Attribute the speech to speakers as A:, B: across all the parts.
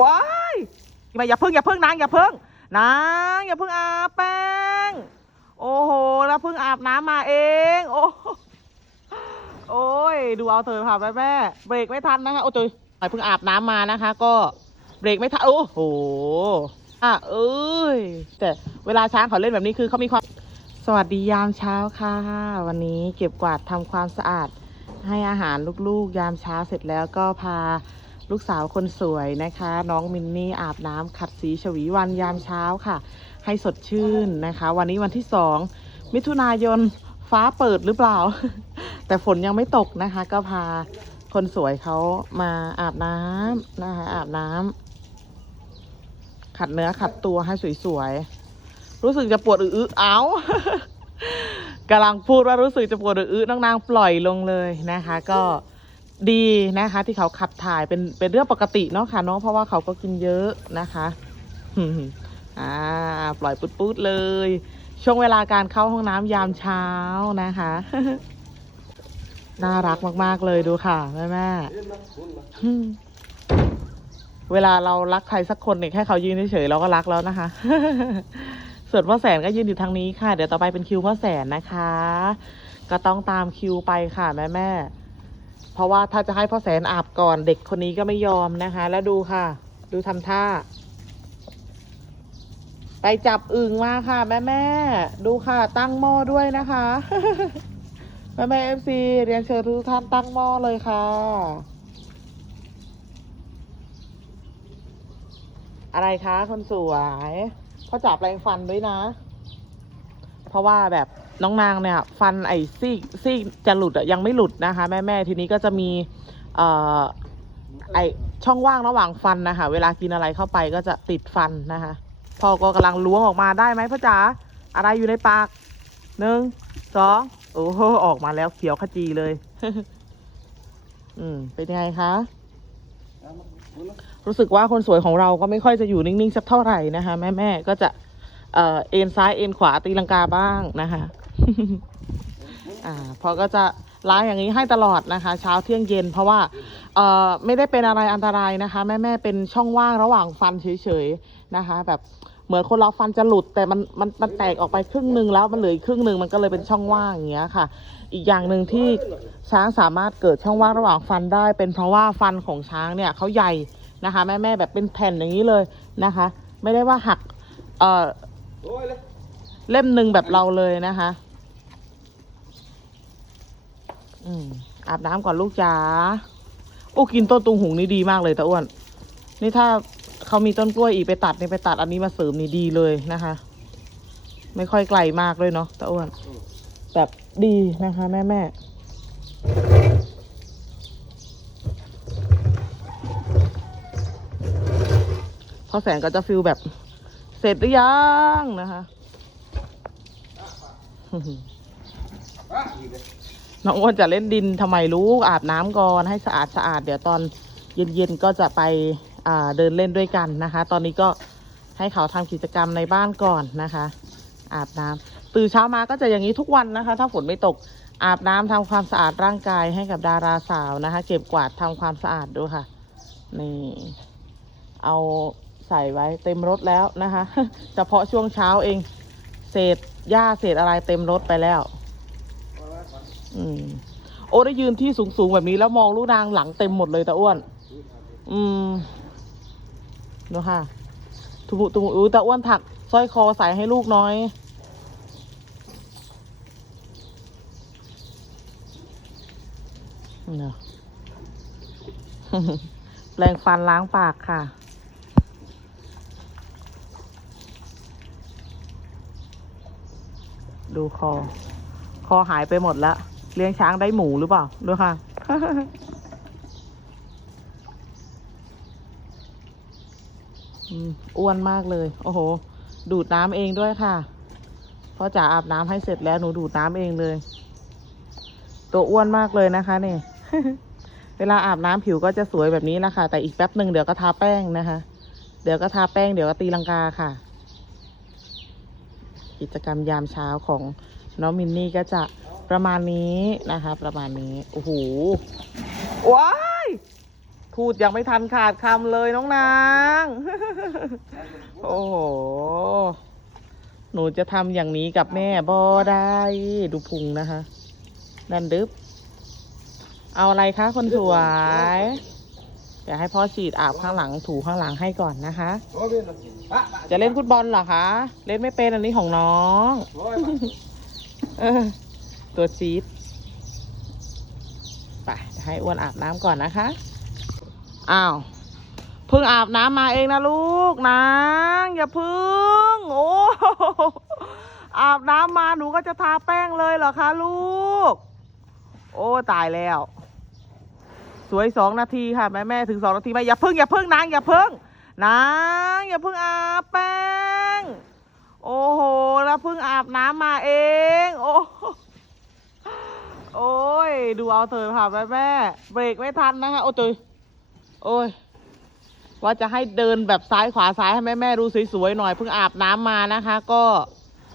A: ว้ายมาอย่าพึ่งอย่าพึ่งนางอย่าพึ่งนางอย่าพึ่งอาแป้ง โอ้โหแล้วเพิ่งอาบน้ำมาเอง โอ้โอ้ยดูเอาเถอะค่ะแม่แม่เบรกไม่ทันนะคะโอ้ตุยไปเพิ่งอาบน้ำมานะคะ ก็เบรกไม่ทันโอ้โหอะเอ้ยแต่เวลาช้างเขาเล่นแบบนี้คือเขามีความสวัสดียามเช้าค่ะ วันนี้เก็บกวาดทำความสะอาดให้อาหารลูกๆ ยามเช้าเสร็จแล้วก็พา ลูกสาวคนสวยนะคะ น้องมินนี่อาบน้ำขัดสีฉวีวันยามเช้าค่ะ ให้สดชื่นนะคะ วันนี้วันที่สองมิถุนายนฟ้าเปิดหรือเปล่า แต่ฝนยังไม่ตกนะคะ ก็พาคนสวยเขามาอาบน้ำนะคะอาบน้ำขัดเนื้อขัดตัวให้สวยๆ รู้สึกจะปวดอื้อเอากำลังพูดว่ารู้สึกจะปวดอื้อน้องนางปล่อยลงเลยนะคะ ก็ ดีนะคะ ที่เขาขับถ่ายเป็นเป็นเรื่องปกติเนาะค่ะเนาะเพราะว่าเขาก็กินเยอะนะคะอ่าปล่อยปุ๊ดๆเลย ช่วงเวลาการเข้าห้องน้ำยามเช้านะคะ น่ารักมากๆเลยดูค่ะแม่แม่เวลาเรารักใครสักคนเนี่ยแค่เขายืนเฉยๆเราก็รักแล้วนะคะ ส่วนพ่อแสนก็ยืนอยู่ทางนี้ค่ะ เดี๋ยวต่อไปเป็นคิวพ่อแสนนะคะ ก็ต้องตามคิวไปค่ะแม่แม่ เพราะว่าถ้าจะให้พ่อแสนอาบก่อนเด็กคนนี้ก็ไม่ยอมนะคะ แล้วดูค่ะ ดูทำท่า ไปจับอึ่งมาค่ะแม่แม่ดูค่ะ ตั้งหม้อด้วยนะคะ แม่แม่เอฟซีเรียนเชิญทุกท่านตั้งหม้อเลยค่ะ อะไรคะคนสวยพ่อจับแปรงฟันด้วยนะ เพราะว่าแบบ น้องนางเนี่ยฟันไอ้ซี่ซี่จะหลุดอะยังไม่หลุดนะคะ แม่แม่ทีนี้ก็จะมีเอ่อไอช่องว่างระหว่างฟันนะคะเวลากินอะไรเข้าไปก็จะติดฟันนะคะพ่อก็กำลังล้วงออกมาได้ไหมพ่อจ๋าอะไรอยู่ในปากหนึ่งสองโอ้โหออกมาแล้วเขียวขจีเลย อืมเป็นยังไงคะรู้สึกว่าคนสวยของเราก็ไม่ค่อยจะอยู่นิ่งๆสักเท่าไหร่นะคะ แม่ๆก็จะ เอ่อเอ็นซ้ายเอ็นขวาตีลังกาบ้างนะคะอ่าพอก็จะล้างอย่างนี้ให้ตลอดนะคะ เช้าเที่ยงเย็น เพราะว่าเอ่อไม่ได้เป็นอะไรอันตรายนะคะ แม่แม่เป็นช่องว่างระหว่างฟันเฉยๆนะคะ แบบเหมือนคนเราฟันจะหลุดแต่มันมันมันแตกออกไปครึ่งหนึ่งแล้วมันเหลืออีกครึ่งหนึ่งมันก็เลยเป็นช่องว่างอย่างเงี้ยค่ะ อีกอย่างหนึ่งที่ช้างสามารถเกิดช่องว่างระหว่างฟันได้ เป็นเพราะว่าฟันของช้างเนี่ยเขาใหญ่นะคะ แม่แม่แบบเป็นแผ่นอย่างนี้เลยนะคะ ไม่ได้ว่าหักเอ่อ เล่มหนึ่งแบบเราเลยนะคะ อืมอาบน้ำก่อนลูกจ๋าโอ้กินต้นตุงหุงนี่ดีมากเลยตาอ้วน นี่ถ้าเขามีต้นกล้วยอีกไปตัดนี่ไปตัดอันนี้มาเสริมนี่ดีเลยนะคะ ไม่ค่อยไกลมากเลยเนาะตาอ้วน แบบดีนะคะ แม่แม่พ่อแสงก็จะฟิลแบบ เสร็จหรือยังนะคะน้องอ้วนจะเล่นดินทำไมรู้อาบน้ำก่อนให้สะอาดสะอาดเดี๋ยวตอนเย็นๆก็จะไปอ่าเดินเล่นด้วยกันนะคะ ตอนนี้ก็ให้เขาทำกิจกรรมในบ้านก่อนนะคะ อาบน้ำตื่นเช้ามาก็จะอย่างนี้ทุกวันนะคะ ถ้าฝนไม่ตกอาบน้ำทำความสะอาดร่างกายให้กับดาราสาวนะคะ เก็บกวาดทำความสะอาดดูค่ะ นี่ เอา ใส่ไว้เต็มรถแล้วนะคะเฉพาะช่วงเช้าเอง เศษหญ้าเศษอะไรเต็มรถไปแล้ว อืมโอ้ได้ยืนที่สูงๆแบบนี้แล้วมองลูกนางหลังเต็มหมดเลยตาอ้วน อืมดูค่ะทุบุตุบุอุ้ตาอ้วนถักสร้อยคอใส่ให้ลูกน้อย เนาะแปรงฟันล้างปากค่ะ ดูคอ คอหายไปหมดแล้วเลี้ยงช้างได้หมูหรือเปล่าดูค่ะ อ้วนมากเลย โอ้โห ดูดน้ำเองด้วยค่ะพ่อจ๋าอาบน้ำให้เสร็จแล้วหนูดูดน้ำเองเลย ตัวอ้วนมากเลยนะคะเนี่ยเวลาอาบน้ำผิวก็จะสวยแบบนี้แหละค่ะ แต่อีกแป๊บหนึ่งเดี๋ยวก็ทาแป้งนะคะ เดี๋ยวก็ทาแป้งเดี๋ยวก็ตีลังกาค่ะ กิจกรรมยามเช้าของน้องมินนี่ก็จะประมาณนี้นะคะ ประมาณนี้ โอ้โหว้ายพูดยังไม่ทันขาดคำเลยน้องนาง โอ้โห หนูจะทำอย่างนี้กับแม่บอได้ดูพุงนะคะนันดึบ เอาอะไรคะคนสวย ดี๋ยวให้พ่อฉีดอาบข้างหลังถูข้างหลังให้ก่อนนะคะ จะเล่นฟุตบอลเหรอคะ เล่นไม่เป็นอันนี้ของน้องเออตัวซีดไปให้อ้วนอาบน้ำก่อนนะคะ อ้าวเพิ่งอาบน้ำมาเองนะลูกนางอย่าเพึ่ง โอ้โหอาบน้ำมาหนูก็จะทาแป้งเลยเหรอคะลูก โอ้ตายแล้ว สวยสองนาทีค่ะแม่แม่ถึงสองนาทีไหมอย่าเพึ่งอย่าเพึ่งนางอย่าเพึ่งนางอย่าเพึ่งอาบแป้ง โอ้โหแล้วเพิ่งอาบน้ำมาเอง โอ้โหโอ้ยดูเอาเถอะค่ะแม่แม่เบรกไม่ทันนะคะโอ้ตุยโอ้ยว่าจะให้เดินแบบซ้ายขวาซ้ายให้แม่แม่ดูสวยๆหน่อยเพิ่งอาบน้ำมานะคะ ก็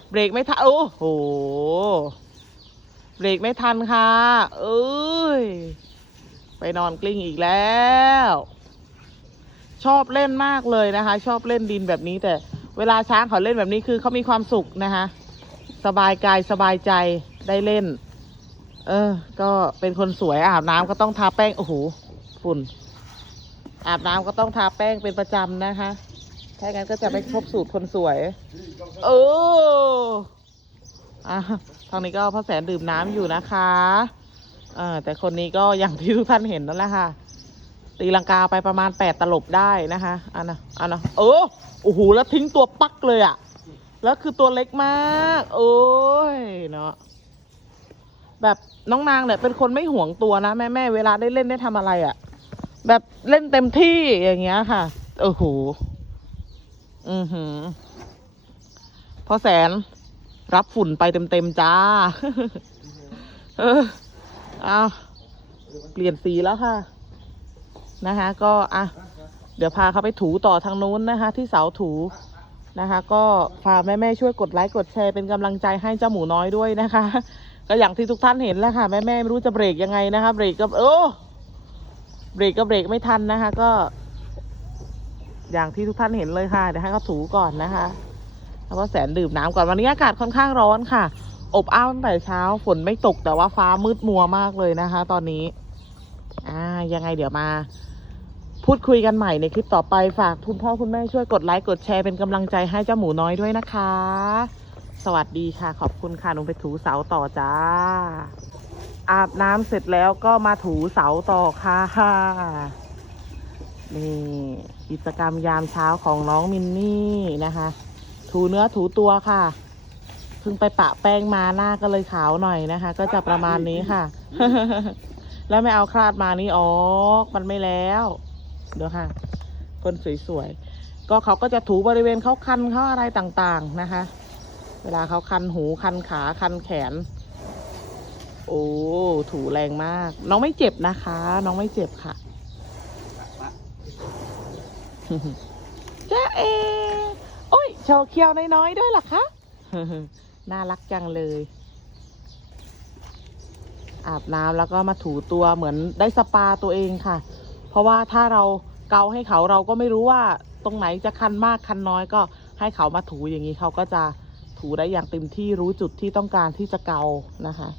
A: เบรกไม่ทันโอ้โหเบรกไม่ทันค่ะ เอ้ย ไปนอนกลิ้งอีกแล้ว ชอบเล่นมากเลยนะคะ ชอบเล่นดินแบบนี้ แต่เวลาช้างเขาเล่นแบบนี้คือเขามีความสุขนะคะ สบายกายสบายใจได้เล่น เออ ก็เป็นคนสวยอาบน้ำก็ต้องทาแป้งโอ้โหฝุ่น อาบน้ำก็ต้องทาแป้งเป็นประจำนะคะถ้างั้นก็จะไม่ครบสูตรคนสวย เอออะทางนี้ก็พ่อแสนดื่มน้ำอยู่นะคะ อแต่คนนี้ก็อย่างที่ทุกท่านเห็นนั่นแหละค่ะ ตีลังกาไปประมาณแปดตลบได้นะคะอันนะอันนะเออโอ้โหแล้วทิ้งตัวปักเลยอะ่ะ แล้วคือตัวเล็กมาก โอ้ยเนาะแบบน้องนางเนี่ยเป็นคนไม่ห่วงตัวนะแม่แม่เวลาได้เล่นได้ทำอะไรอะ่ะ แบบเล่นเต็มที่อย่างเงี้ยค่ะโอ้โหอือหือพอแสนรับฝุ่นไปเต็มๆจ้า เออ เอาเปลี่ยนสีแล้วค่ะ นะคะ ก็อะเดี๋ยวพาเขาไปถูต่อทางนู้นนะคะ ที่เสาถูนะคะ ก็ฝากแม่แม่ๆช่วยกดไลค์กดแชร์เป็นกำลังใจให้เจ้าหมูน้อยด้วยนะคะ ก็อย่างที่ทุกท่านเห็นแล้วค่ะแม่แม่ๆไม่รู้จะเบรกยังไงนะคะ เบรกก็เออเบรกก็เบรกไม่ทันนะคะ ก็ อย่างที่ทุกท่านเห็นเลยค่ะเดี๋ยวให้เขาถูก่อนนะคะแล้วก็แสนดื่มน้ำก่อนวันนี้อากาศค่อนข้างร้อนค่ะ อบอ้าวตั้งแต่เช้า ฝนไม่ตกแต่ว่าฟ้ามืดมัวมากเลยนะคะ ตอนนี้ อ่า ยังไงเดี๋ยวมา พูดคุยกันใหม่ในคลิปต่อไปฝากคุณพ่อคุณแม่ช่วยกดไลค์กดแชร์เป็นกำลังใจให้เจ้าหมูน้อยด้วยนะคะ สวัสดีค่ะ ขอบคุณค่ะหนูไปถูเสาต่อจ้า อาบน้ำเสร็จแล้วก็มาถูเสาต่อค่ะนี่กิจกรรมยามเช้าของน้องมินนี่นะคะ ถูเนื้อถูตัวค่ะ เพิ่งไปปะแป้งมาหน้าก็เลยขาวหน่อยนะคะ ก็จะประมาณนี้ค่ะ แล้วไม่เอาคราดมานี่ออกมันไม่แล้ว เดี๋ยวค่ะ คนสวยๆก็เขาก็จะถูบริเวณเขาคันเขาอะไรต่างๆนะคะ เวลาเขาคันหูคันขาคันแขน โอ้ถูแรงมาก น้องไม่เจ็บนะคะ น้องไม่เจ็บค่ะจ้าเอโอ้ยโชว์เคี้ยวน้อยๆด้วยหรอคะ น่ารักจังเลย อาบน้ำแล้วก็มาถูตัวเหมือนได้สปาตัวเองค่ะ เพราะว่าถ้าเราเกาให้เขาเราก็ไม่รู้ว่าตรงไหนจะคันมากคันน้อยก็ให้เขามาถูอย่างนี้เขาก็จะถูได้อย่างเต็มที่รู้จุดที่ต้องการที่จะเกานะคะ